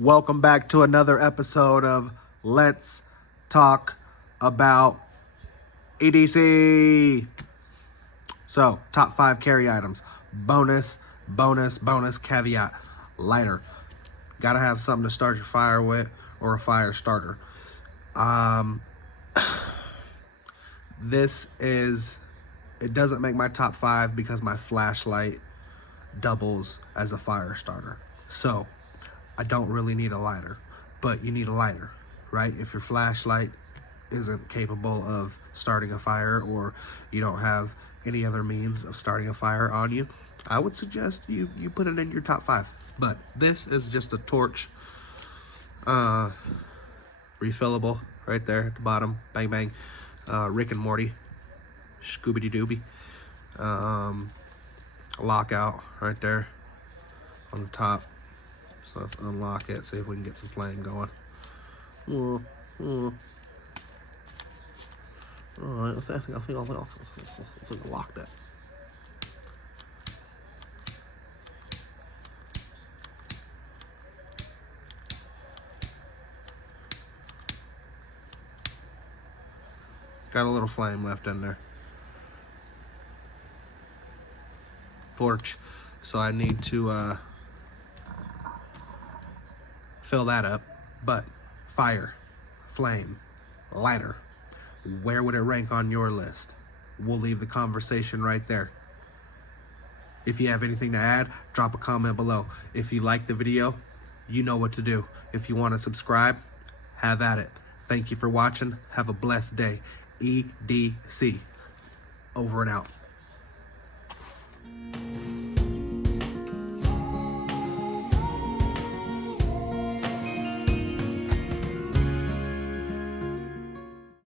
Welcome back to another episode of Let's Talk About EDC. So, top 5 carry items. Bonus caveat. Lighter. Gotta have something to start your fire with, or a fire starter. It doesn't make my top 5 because my flashlight doubles as a fire starter. So, I don't really need a lighter, but you need a lighter, right? If your flashlight isn't capable of starting a fire, or you don't have any other means of starting a fire on you, I would suggest you put it in your top 5. But this is just a torch, refillable right there at the bottom. Bang bang. Rick and Morty, Scooby Dooby. Lockout right there on the top. So let's unlock it, see if we can get some flame going. Alright, I think I locked it. Got a little flame left in there. Torch. So I need to fill that up. But fire, flame, lighter, where would it rank on your list? We'll leave the conversation right there. If you have anything to add, drop a comment below. If you like the video, you know what to do. If you want to subscribe, have at it. Thank you for watching. Have a blessed day. EDC. Over and out.